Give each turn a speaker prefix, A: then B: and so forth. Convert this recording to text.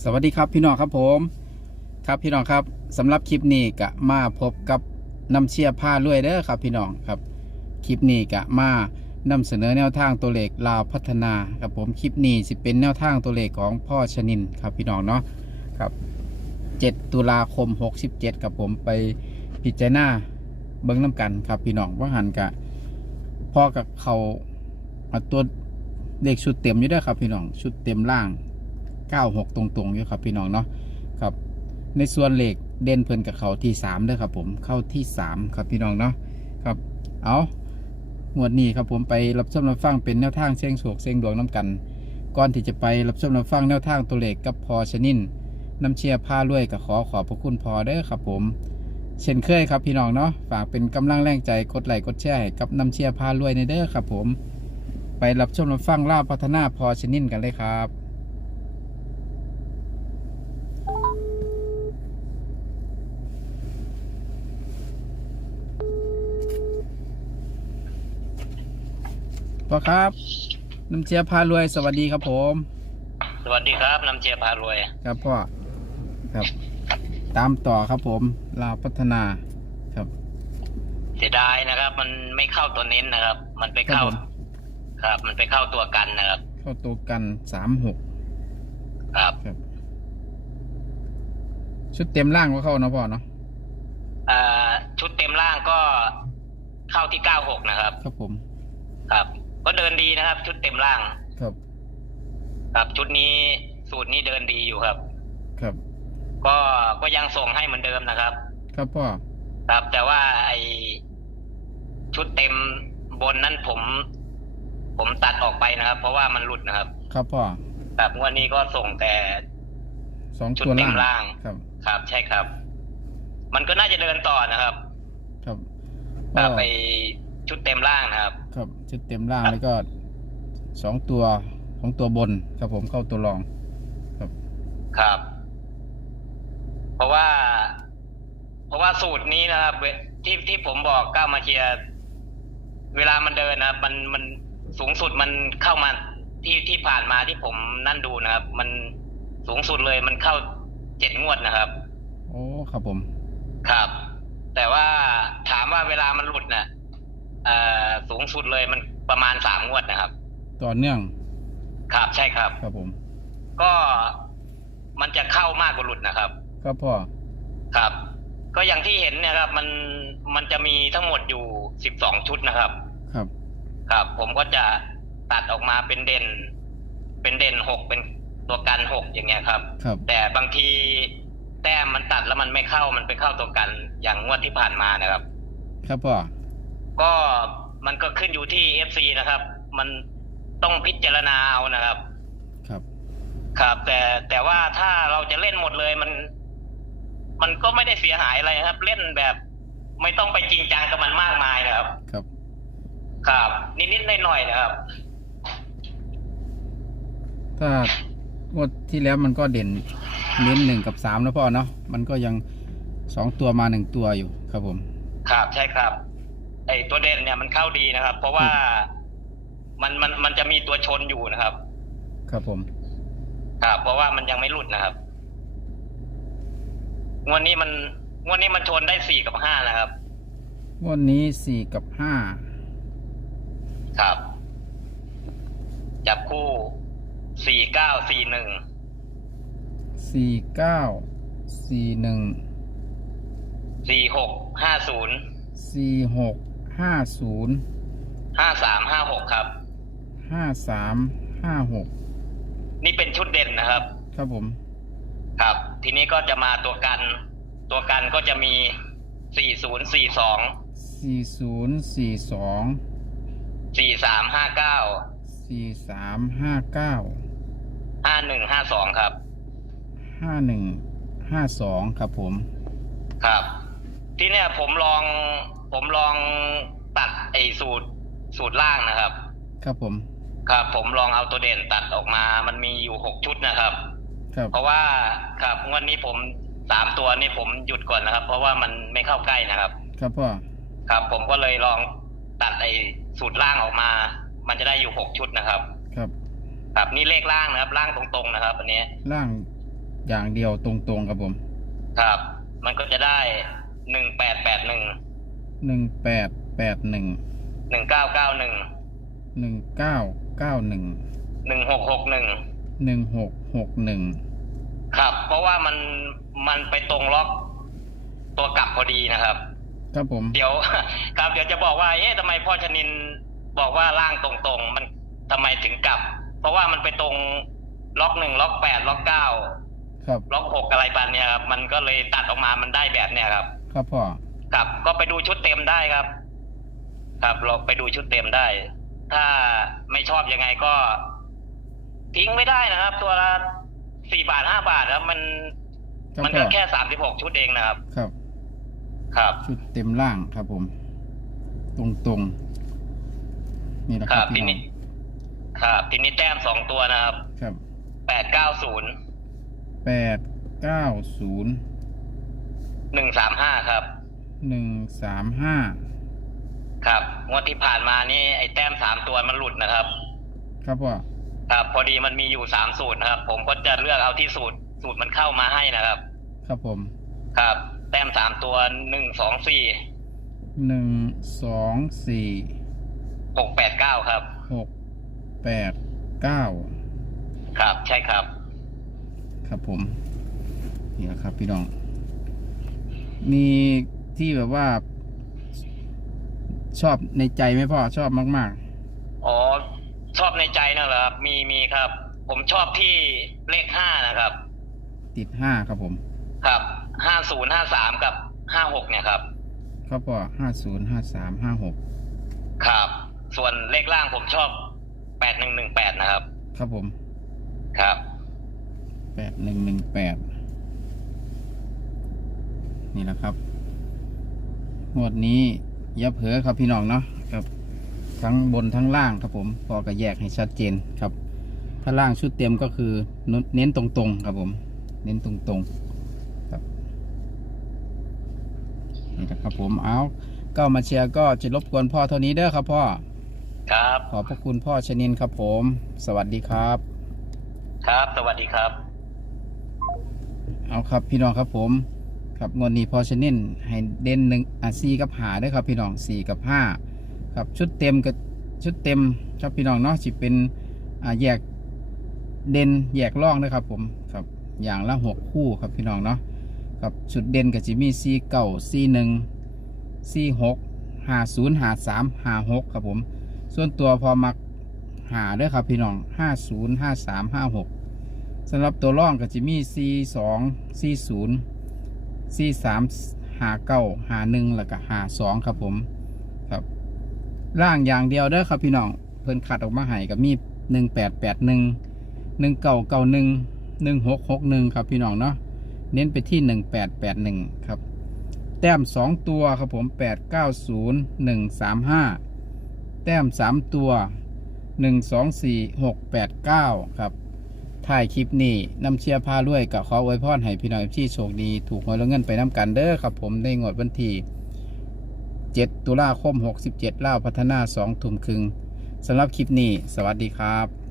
A: สวัสดีครับพี่น้องครับผม ครับพี่น้องครับสำหรับคลิปนี้กะมาพบกับน้ำเชียร์ผ้ารวยเด้อครับพี่น้องครับคลิปนี้กะมานำเสนอแนวทางตัวเลขลาวพัฒนาครับผมคลิปนี้สิเป็นแนวทางตัวเลขของพ่อชนินครับพี่น้องเนาะครับ 7 ตุลาคม 67ครับผมไปพิจารณาเบิ้งน้ำกันครับพี่น้องว่าหันกะพ่อกับเขาตัวเลขชุดเต็มอยู่ด้วยครับพี่น้องชุดเต็มล่าง 96 ตรงๆอยู่ครับพี่น้องเนาะครับ ในส่วนเหล็กเด่นเพิ่นกับเขาที่3เด้อครับผมเข้าที่3ครับพี่น้องเนาะครับเอาหมวดนี้ครับผมไปรับชมรับฟังเป็นแนวทางเสียงโศกเสียงดวงน้ำกัน ก่อนที่จะไปรับชมรับฟังแนวทางตัวเลขกับพอชนินน้ำเชียร์ผ้ารวยก็ขอขอบพระคุณพอเด้อครับผมเช่นเคยครับพี่น้องเนาะฝากเป็นกำลังแรงใจกดไลค์กดแชร์ให้กับน้ำเชียร์ผ้ารวยในเด้อครับผม ไปรับชมรับฟังล่าพัฒนาพอชนินกันเลยครับ พ่อครับน้ำเชียร์พารวย สวัสดีครับผม
B: สวัสดีครับน้ำเชียร์พารวย
A: ครับพ่อครับ ตามต่อครับผมลาวพัฒนาครับ
B: เสียดายนะครับ มันไม่เข้าตัวเน้นนะครับ มันไปเข้า
A: ครับผม
B: ครับมันไปเข้าตัวกันนะครับ
A: เข้าตัวกันสามหก
B: ครับ
A: ครับ ชุดเต็มร่างก็เข้าเนาะพ่อเนาะ
B: อ่าชุดเต็มล่างก็เข้าที่เก้าหกนะครับ
A: ครับผม
B: ครับ ก็เดินดีนะครับ ชุดเต็มล่าง
A: ครับ
B: ครับชุดนี้สูตรนี้เดินดีอยู่ครับ
A: ครับ
B: ก็ก็ยังส่งให้เหมือนเดิมนะครับ
A: ครับพ่อ
B: ครับ แต่ว่าไอชุดเต็มบนนั้นผม ผมตัดออกไปนะครับ เพราะว่ามันหลุดนะครับ
A: ครับพ่อ
B: ครับงวดนี้ก็ส่งแต่
A: สอง
B: ชุด
A: ตัว
B: เต็
A: ล่าง
B: มล่าง
A: ครับ
B: ครับ ใช่ครับ มันก็น่าจะเดินต่อนะครับ
A: ครับ
B: ค
A: ก็
B: รับไปชุดเต็มล่างนะครับ
A: ครับชุดเต็มร่าง
B: ครับ
A: แล้วก็สองตัวของตัวบนครับผมเข้าตัวรองครับ
B: ครับ เพราะว่า เพราะว่าสูตรนี้นะครับเวที่ที่ผมบอกก้าวมาเชียร์เวลามันเดินนะครับ มันมันสูงสุดมันเข้ามาที่ที่ผ่านมาที่ผมนั่นดูนะครับ มันสูงสุดเลยมันเข้าเจ็ดงวดนะครับ
A: โอ้ครับผม
B: ครับ แต่ว่าถามว่าเวลามันหลุดน่ะเอ่อ สูงสุดเลยมันประมาณสามงวดนะครับ
A: ต่อเนื่อง
B: ครับใช่ครับ
A: ครับผม
B: ก็มันจะเข้ามากกว่าหลุดนะครับ
A: ครับพ่อ
B: ครับ ก็อย่างที่เห็นเนี่ยครับ มันมันจะมีทั้งหมดอยู่สิบสองชุดนะครับ
A: ครับ
B: ครับ ผมก็จะตัดออกมาเป็นเด่น เป็นเด่นหกเป็นตัวกันหกอย่างเงี้ยครับ
A: ครับ
B: แต่บางทีแต้มมันตัดแล้วมันไม่เข้ามันไปเข้าตัวกันอย่างงวดที่ผ่านมานะครับ
A: ครับพ่อ
B: ก็มันก็ขึ้นอยู่ที่เอฟซีนะครับ มันต้องพิจารณาเอานะครับ
A: ครับ
B: ครับ แต่แต่ว่าถ้าเราจะเล่นหมดเลยมัน มันก็ไม่ได้เสียหายอะไรนะครับ เล่นแบบ ไม่ต้องไปจริงจังกับมันมากมายนะครับ
A: ครับ
B: ครับ นิดๆหน่อยๆนะครับ
A: ถ้างวดที่แล้วมันก็เด่นเน้นหนึ่งกับสามแล้วพ่อเนาะมันก็ยังสองตัวมาหนึ่งตัวอยู่ครับผม
B: ครับใช่ครับ ไอ้ตัวเด่นเนี่ยมันเข้าดีนะครับ เพราะว่ามันมันมันจะมีตัวชนอยู่นะครับ
A: ครับผม
B: ครับเพราะว่ามันยังไม่หลุดนะครับงวดนี้มันงวดนี้มันชนได้สี่กับห้านะครับ
A: งวดนี้สี่กับห้า
B: ครับ จับคู่สี่เก้าสี่หนึ่ง
A: สี่เก้าสี่หนึ่ง
B: สี่หกห้าศูนย์
A: สี่หก ห้าศูนย์
B: ห้าสามห้าหกครับ
A: ห้าสามห้าหก
B: นี่เป็นชุดเด่นนะครับ
A: ครับผม
B: ครับ ทีนี้ก็จะมาตัวกัน ตัวกันก็จะมีสี่ศูนย์สี่สอง
A: สี่ศูนย์สี่สอง
B: สี่สามห้าเก้า
A: สี่สามห้าเก้า
B: ห้าหนึ่งห้าสองครับ
A: ห้าหนึ่งห้าสองครับผม
B: ครับ ที่เนี่ยผมลอง ผมลองตัดไอ้สูตรสูตรล่างนะครับ
A: ครับผม
B: ครับผมลองเอาตัวเด่นตัดออกมา มันมีอยู่หกชุดนะครับ
A: ครับ
B: เพราะว่าครับงวันนี้ผมสามตัวนี่ผมหยุดก่อนนะครับ เพราะว่ามันไม่เข้าใกล้นะครับ
A: ครับพ่อ
B: ครับ ผมก็เลยลองตัดไอ้สูตรล่างออกมา มันจะได้อยู่หกชุดนะครับ
A: ครับ
B: ครับนี่เลขล่างนะครับ ล่างตรงๆนะครับอันนี้
A: ล่างอย่างเดียวตรงๆครับผม
B: ครับ มันก็จะได้หนึ่งแปดแปดหนึ่ง
A: หนึ่งแปดแปดหนึ่ง
B: หนึ่งเก้าเก้าหนึ่ง
A: หนึ่งเก้าเก้าหนึ่ง
B: หนึ่งหกหกหนึ่ง
A: หนึ่งหกหกหนึ่ง
B: ครับ เพราะว่ามันมันไปตรงล็อกตัวกลับพอดีนะครับ
A: ครับผม
B: เดี๋ยว ครับเดี๋ยวจะบอกว่าเอ๊ะทำไมพ่อชนินบอกว่าล่างตรงๆ มันทำไมถึงกลับ เพราะว่ามันไปตรงล็อกหนึ่งล็อกแปดล็อกเก้า
A: ครับ
B: ล็อกหกอะไรปันเนี่ยครับมันก็เลยตัดออกมามันได้แบบเนี้ยครับ
A: ครับพ่อ
B: ครับก็ไปดูชุดเต็มได้ครับ ครับเราไปดูชุดเต็มได้ ถ้าไม่ชอบยังไงก็ ทิ้งไม่ได้นะครับ ตัวละสี่บาทห้าบาทครับ มัน
A: ครับ
B: มัน
A: พ่
B: ก็
A: อ
B: แค่สามสิบหกชุดเองนะครับ
A: ครับ
B: ครับ
A: ชุดเต็มล่างครับผม ตรงๆนี่แหละ
B: ค
A: ค
B: รั
A: รั
B: บบที
A: พี่น้อ
B: นี้
A: ง
B: ครับทีนี้แต้มสองตัวนะครับ
A: ครับ
B: แปดเก้าศูนย์
A: แปดเก้าศูนย์
B: หนึ่งสามห้าครับ
A: หนึ่งสามห้า
B: ครับ งวดที่ผ่านมานี่ไอ้แต้มสามตัวมันหลุดนะครับ
A: ครับพ่อ
B: ครับพอดีมันมีอยู่สามสูตรนะครับ ผมก็จะเลือกเอาที่สูตรสูตรมันเข้ามาให้นะครับ
A: ครับผม
B: ครับ แต้มสามตัวหนึ่งสองสี่
A: หนึ่งสองสี่
B: หกแปดเก้าครับ
A: หกแปดเก้า
B: ครับใช่ครับ
A: ครับผมนี่แหละครับพี่น้อง มี ที่แบบว่า ชอบในใจไหมพ่อชอบมาก
B: อ๋อ ชอบในใจนะเหรอครับ มีมีครับ ผมชอบที่เลขห้านะครับ
A: ๆ ติดห้าครับผม
B: ครับห้าศูนย์ห้าสามกับห้าหกเนี่ยครับ
A: ครับพ่อห้าศูนย์ห้าสามห้าหก
B: ครับ ส่วนเลขล่างผมชอบแปดหนึ่งหนึ่งแปดนะครับ
A: ครับผม
B: ครับ
A: แปดหนึ่งหนึ่งแปดนี่แหละครับ งวดนี้อย่าเผลอครับพี่น้องเนาะครับทั้งบนทั้งล่างครับผมพอก็แยกให้ชัดเจนครับ ถ้าล่างชุดเต็มก็คือเน้นตรงๆครับผม เน้นตรงๆครับนี่นะครับผมเอาก็มาเชียร์ก็จะรบกวนพ่อเท่านี้เด้อครับพ่อ
B: ครับ
A: ขอบพระคุณพ่อชนินครับผม สวัสดีครับ
B: ครับสวัสดีครับ
A: เอาครับพี่น้องครับผม ครับงวดนี้พอชนินให้เด่นหนึ่งอะสี่กับหาด้วยครับพี่น้องสี่กับห้าครับชุดเต็มกับชุดเต็มครับพี่น้องเนาะจิเป็นอ่าแยกเด่นแยกล่องนะครับผมครับอย่างละหกคู่ครับพี่น้องเนาะครับชุดเด่นกับจิมีสี่เก้าสี่หนึ่งสี่หกห้าศูนย์ห้าสามห้าหกครับผม ส่วนตัวพอมักหาด้วยครับพี่น้องห้าศูนย์ห้าสามห้าหกสำหรับตัวร่องก็จะมี C 2 C 0 C 3หาเก้าหาหนึ่งแล้วก็หาสองครับผมครับร่างอย่างเดียวเด้อครับพี่น้องเพิ่นขัดออกมาให้กับมีหนึ่งแปดแปดหนึ่งหนึ่งเก้าเก้าหนึ่งหนึ่งหกหกหนึ่งครับพี่น้องเนาะเน้นไปที่หนึ่งแปดแปดหนึ่งครับ แต้มสองตัวครับผมแปดเก้าศูนย์หนึ่งสามห้าแต้มสามตัวหนึ่งสองสี่หกแปดเก้าครับ ถ่ายคลิปนี้นำเชียร์พาด้วยกับขออวยพรให้พี่น้องเอฟซีโชคดี ถูกหวยแล้วเงินไปน้ำกันเด้อครับผมได้งวดวันที่7ตุลาคม 67เล่าพัฒนา2ทุ่มครึ่งสำหรับคลิปนี้ สวัสดีครับ